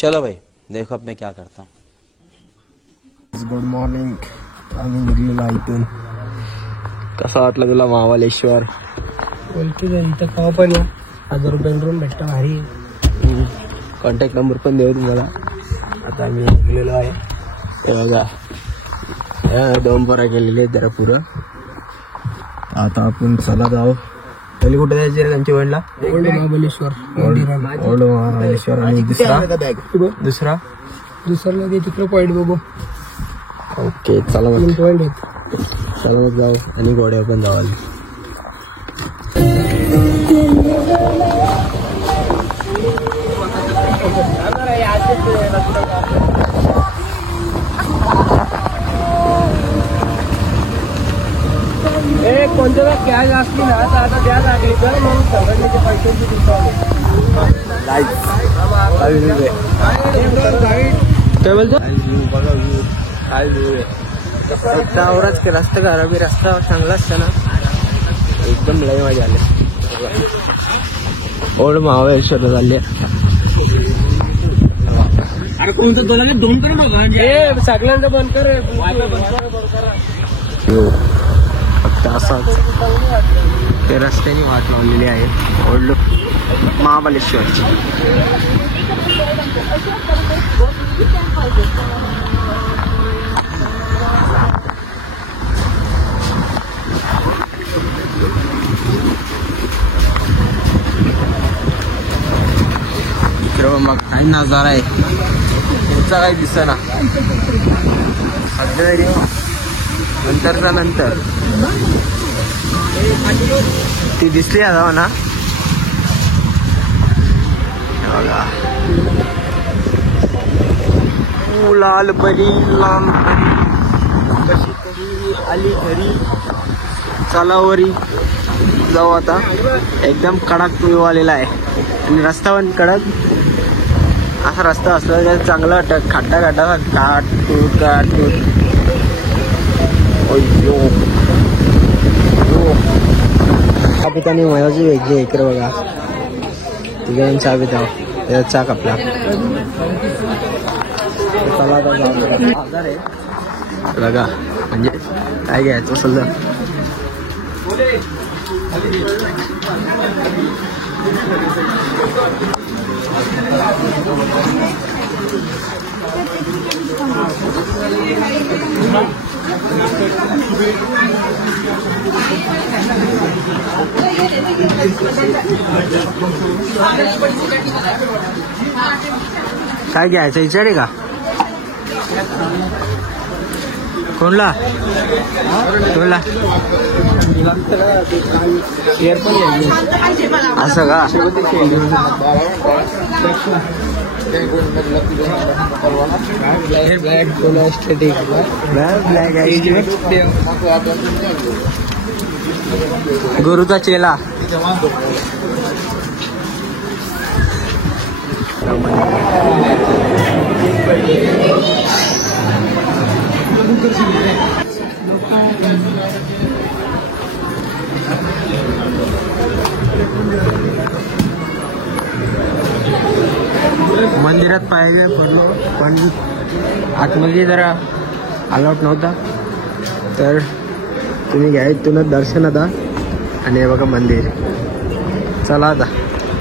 चलो भाई देखो अब मैं क्या करता हूँ. Good morning. आम्ही निघलेलो इथून. कसा वाटला तुला महाबळेश्वर? बोलते इथं कवा पण या 1000 रुपये रूम भेटतं भारी. कॉन्टॅक्ट नंबर पण देऊ तुम्हाला. आता आम्ही निघलेलो आहे. हे बघा 2 पोरा गेलेले जरा पुरं. आता आपण चला जाऊ. पहिले कुठे जायचे रे त्यांच्या वडला? ओल्ड महाबळेश्वर. ओल्ड महाबळेश्वर. आणि दुसरा दुसऱ्याला तिकडे पॉईंट बघू. ओके चला मग. पॉईंट आहेत. चला मग जाऊ. आणि गोड्या पण जाऊ. कोणत्या कॅश असली ना तर आता द्या लागली तर मग संघटनेचे पैशांची काय बोलतो रस्त्यावरच रस्ता खराब आहे. रस्ता चांगला असता ना एकदम लय मजा आली. ओल्ड महाबळेश्वर झाली. अरे कोणतं दोन कर मग सगळ्यांना बंद कर. फक्त असाच ते रस्त्याने वाट लावलेली आहे ओल्ड महाबळेश्वरची. मग काही नजारा आहे पुढचा काही दिसेना सध्या तरी. नंतरचा नंतर ती दिसली आता ना बघा. लाल परी लाल परी कशी तरी आली घरी. चालावरी जाऊ आता. एकदम कडक व्ह्यू आलेला आहे आणि रस्ता पण कडक. असा रस्ता असला तर चांगला वाटत. खड्डा खड्डा काटूट काटूट. चहा पितानी मजाची वेगळी आहे. इकडे बघा तिकडे चहा पिता. त्याचा चहा कपला. बघा म्हणजे काय घ्यायचं असेल तर काय घ्यायचं विचारे का कोणला कोणला असं का. गुरुचा चेला. मंदिरात पाहिजे पडलो पण आतमध्ये जरा अलाउड नव्हता तर तुम्ही घ्या इथूनच दर्शन आता. आणि हे बघा मंदिर. चला आता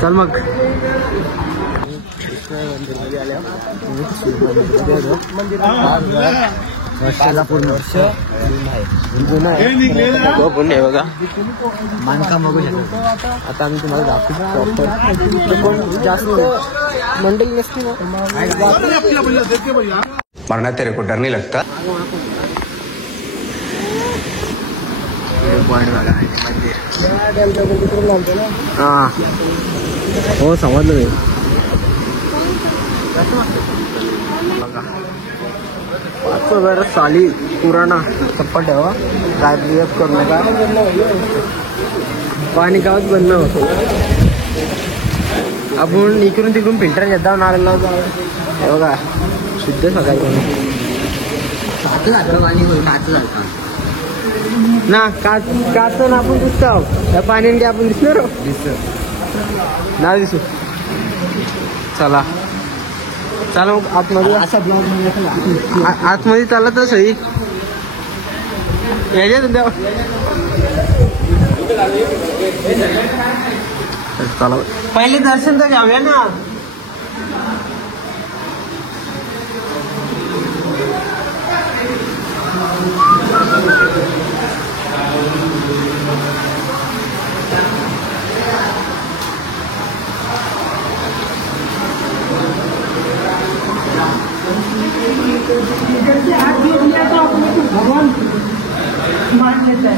चल मग. मंदिरमध्ये आल्या वर्षाला पूर्ण वर्ष जुना आहे तो पुण्य बघा. बांधकाम बघू शकतो. आता आम्ही तुम्हाला दाखवू. कोण जास्त मंडळी नसते ना. मरना तेरे को डर नहीं लगता. पॉइंट बघा मंदिर. हा हो समजलं मी. बघा 5,000 साली पुराणा चप्पल ठेवा. काय रिॲक्ट करू नका. पाणी गावात बंद होतो. आपण इकडून तिकडून फिल्टर घेता नारळला. हे बघा शुद्ध सकाळी ना काच ना आपण दिसतो. त्या पाण्याने आपण दिसणार ना दिसू. चला चला मग आतमध्ये आतमध्ये चालला तर सही चला पहिले दर्शन तर घ्यावूया ना. भगवान मान लेता है.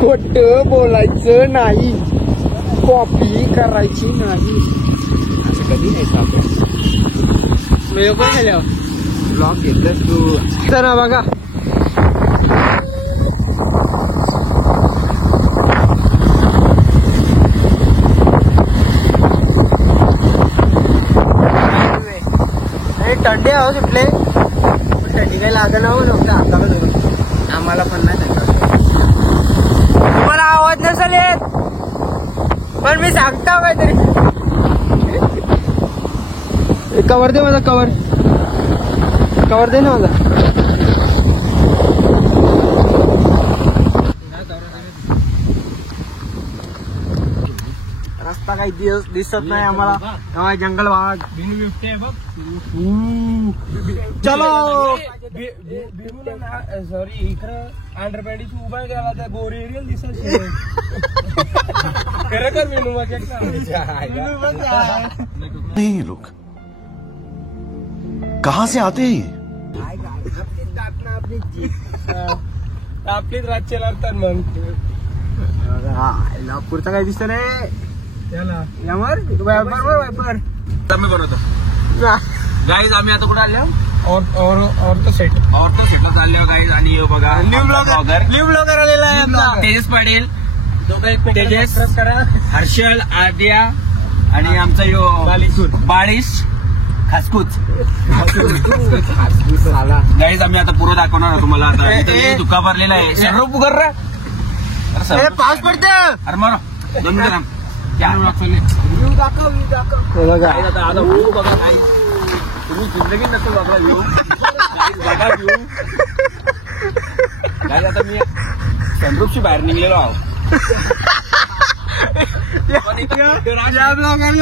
खोट बोलायचं नाही, कॉपी करायची नाही. असं कधी नाही आपण पण झाल्यावर ब्लॉग घेतलं तू तर बघा. थंडी आहो सुटले थंडी काही लागलं हो नव्हतं आता आम्हाला पण नाही तुम्हाला आवाज नसेल येत पण मी सांगतो काहीतरी. कवर दे माझा कवर दे ना माझा. रस्ता काही दिसत नाही आम्हाला. जंगल भाग चलो. सॉरी इकडं आंध्रप्रदेश उभा गेला त्या गोरी एरियल दिसत खरं कर मेनू नहीं लोग कहाँ से आते हैं आपलीच राज्य लागतात मग. पुढचा काही दिसत नाही यावर वायपर आम्ही बनवतो गाईज. आम्ही आता कुठे आलो और तो सेटला चाललो गाईज. आणि हे बघा न्यू ब्लॉगर आलेला आहे आमचा तेजस पाटील, तेजस, हर्षल, आद्या आणि आमचा यो बाळीस खासकूच. गाईज आम्ही आता पुरं दाखवणार आहे तुम्हाला. आता इथे धुका भरलेला आहे. सर्व पुगर पाऊस पडतो. अरे मारो 2 मिनिटं आता व्ह्यू बघा काही तुम्ही जिंदगी नसेल बघा व्ह्यू बघा व्ह्यू. काय आता मी सनरूफशी बाहेर निघलेलो आहो.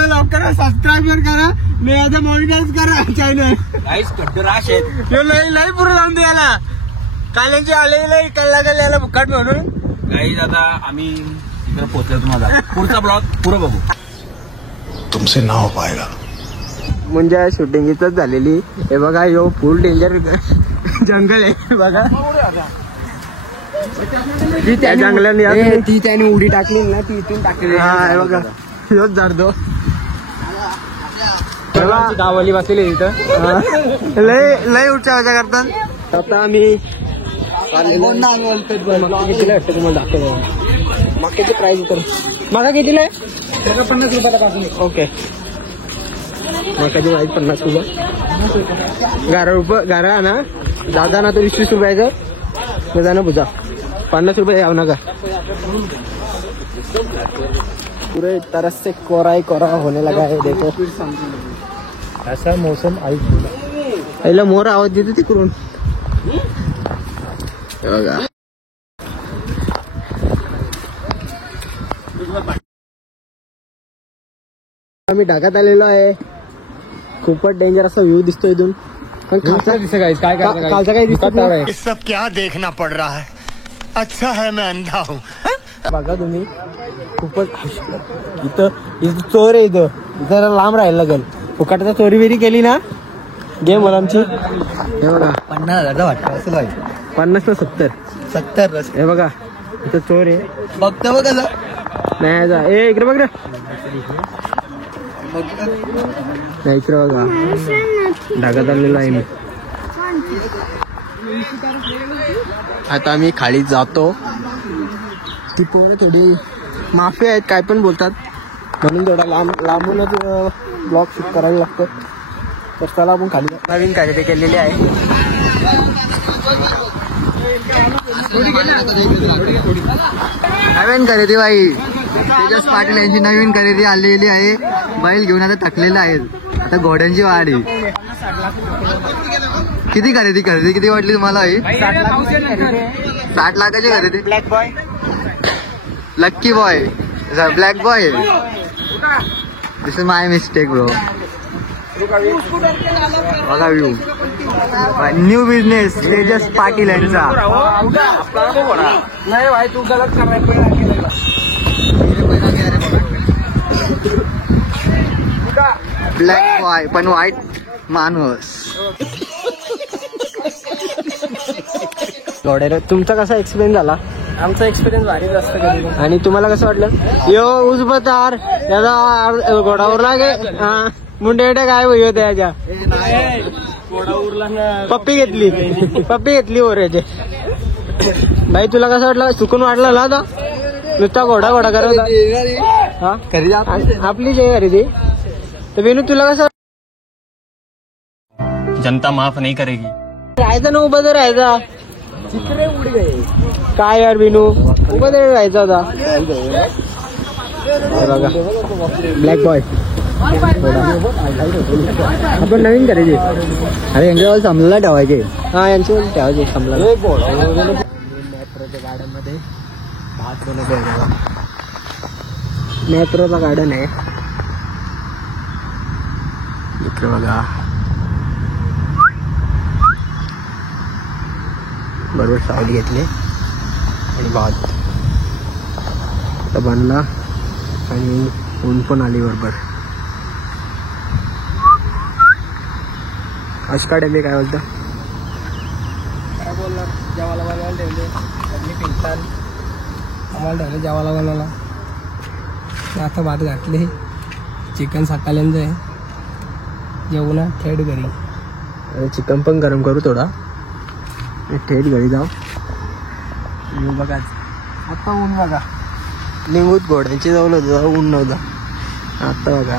लवकर सबस्क्राईब करा, मी आता मॉनिटाईज करा चॅनल. काहीच कट्टराश आहेत लई पुढे जाऊन द्यायला कालची आलेला इकडला गेला याला फुकट म्हणून. गाईज आता आम्ही तिकडे पोहोचलो. तुम्हाला पुढचा ब्लॉग पुरं बघू. तुमसे ना हो पाएगा. म्हणजे शूटिंग इथंच झालेली. हे बघा यो फुल डेंजर जंगल आहे बघा. त्या जंगलाने ती त्याने उडी टाकली ना ती इथून टाकली. हा हे बघा योच जारदो गावली बसलेली इथं लय उठच्या करतात. आता आम्ही कितीला वाटतं तुम्हाला दाखवतो. मक्याची प्राइस तर मका कितीला आहे? 50 रुपयाला. ओके मकाची प्राइस 50 रुपये. 11 रुपये 11 ना दादा ना तो 20 रुपयाचं जाना बुझा 50 रुपये याव नका. पूरे तरह से कोरा ही कोरा होने लगा है. देखो ऐसा मौसम आई मोर आवाज देते तिकडून. आम्ही ढाकात आलेलो आहे. खूपच डेंजर असा व्ह्यू दिसतो इथून. पण कालचा काही दिसत नाही. ये सब क्या देखना पड़ रहा है. अच्छा है मैं अंधा हूँ. बघा तुम्ही खूपच इथं चोर आहे. इथं जरा लांब राहायला लागेल. फुकटचा चोरी बिरी केली ना गेम मला आमची. हे बघा 50,000 वाटतं असं 50 ना 70 70. हे बघा इथं चोर आहे. बघतो बघ कसं नाही जा ए इकडे बघ रे. नाही इकडे बघा ढगात आलेलो आहे मी. आता आम्ही खाली जातो. ती पोरं थोडी माफी आहेत काय पण बोलतात म्हणून थोडा लांबूनच ब्लॉग शूट करायला लागतो. तर चला आपण खाली नवीन खरेदी केलेली आहे. नवीन खरेदी बाई तेजस पाटील यांची नवीन खरेदी आलेली आहे. बैल घेऊन आता थकलेला आहे. आता घोड्यांची वाढ आहे. किती किती वाटली तुम्हाला ही? 60 लाखाची खरेदी. Black boy lucky boy black boy. This is my mistake bro. बघा view. New business Tejas Patil यांचा. नाही भाई तू गलत कर रहा है. ब्लॅक बॉय पण व्हाईट माणूस. तुमचा कसा एक्सपिरियन्स झाला? आमचा एक्सपिरियन्स भारीच असतं कधी. आणि तुम्हाला कसं वाटलं? यो उजबतार याचा घोडावर लागे मुंडे काय होई त्याच्या घोडा उरला ना. पप्पी घेतली ओऱ्याचे. भाई तुला कसं वाटलं? सुकून वाटलं ना आता नुसता घोडा करत होता. आपलीच आहे खरेदी. तर बेनू तुला कसं? जनता माफ नहीं करेगी. राहायचं ना उभं तर राहायचा. काय यार बेनू उभं तर राहायचा होता. बघा ब्लॅक बॉय आपण नवीन करायचे. अरे यांच्यावर समजायला ठेवायचे. हा यांचे ठेवायचे समजा. मेट्रोच्या गार्डनमध्ये भात बनवतो. मेट्रोचा गार्डन आहे इकडे बघा. बरोबर सावली घेतली आणि भात आता बनला आणि ऊन पण आली बरोबर. अशकाडे काय बोलतं? काय बोलणार? जेवायला बनवायला ठेवले. पिंटाल आम्हाला ठेवले जेवायला बनवायला. आता भात घातले. चिकन सकाळ्यांचं आहे. जेवणा थेट घरी. आणि चिकन पण गरम करू थोडा. थेट घरी जाऊ. बघा आता ऊन बघा. निघूत घोड्यांची जवळ होतं ऊन नव्हता. आता बघा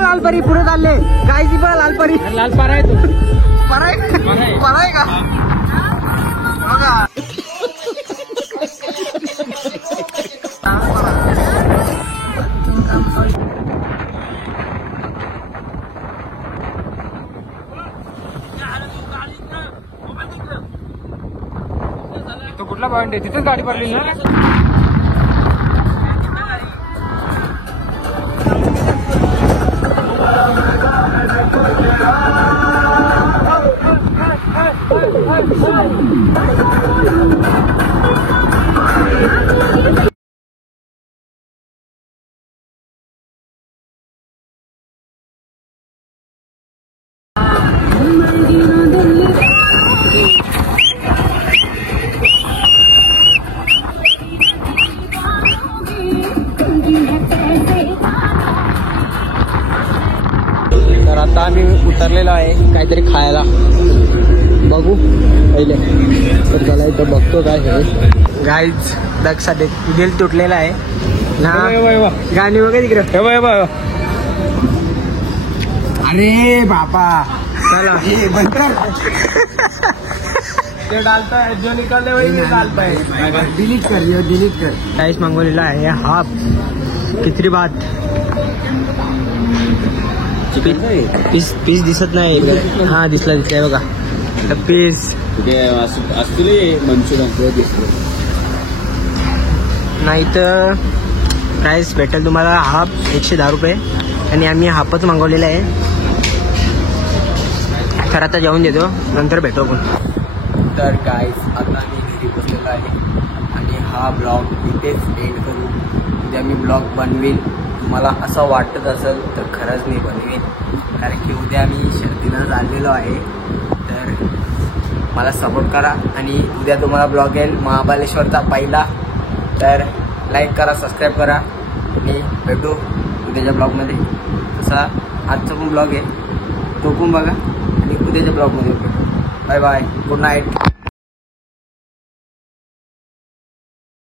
लालपरी पुढे चालले. काय जी बघा लालपरी. लाल पारा आहे तू. पराय का बघा. तो कुठला पॉईंट आहे? तिथेच गाडी पडली ना. तर आता आम्ही उतरलेलो आहे काहीतरी खायला. बघू पहिले तर त्याला इथं बघतो काय हे. गाईज दक्षा दिल तुटलेला आहे ना. गाणी वगैरे तिकडे. अरे बापा चला हे बंद कर. ते डालता है जो निकलने वही नहीं डालता है. डिलीट कर. काहीच मागवलेला आहे हाफ खिचडी भात. पीस दिसत नाही. हा दिसला बघा पीस. असतील मंचुरियन नाही तर प्राईस भेटेल तुम्हाला हाफ 110 रुपये आणि आम्ही हाफच मागवलेला आहे. तर आता जेवून देतो, नंतर भेटू आपण. तर गाईज आता मी घरी बसलेलो आहे आणि हा ब्लॉग इथेच एंड करू. उद्या मी ब्लॉग बनवेल. तुम्हाला असं वाटत असेल तर खरंच मी बनवेन, कारण की उद्या मी शर्तीला चाललेलो आहे. तर मला सपोर्ट करा आणि उद्या तुम्हाला ब्लॉग येईल महाबळेश्वरचा पहिला. तर लाईक करा, सबस्क्राईब करा आणि भेटू उद्याच्या ब्लॉगमध्ये. तसा आजचा पण ब्लॉग आहे तो पण बघा आणि उद्याच्या ब्लॉगमध्ये भेटू. Bye bye, good night.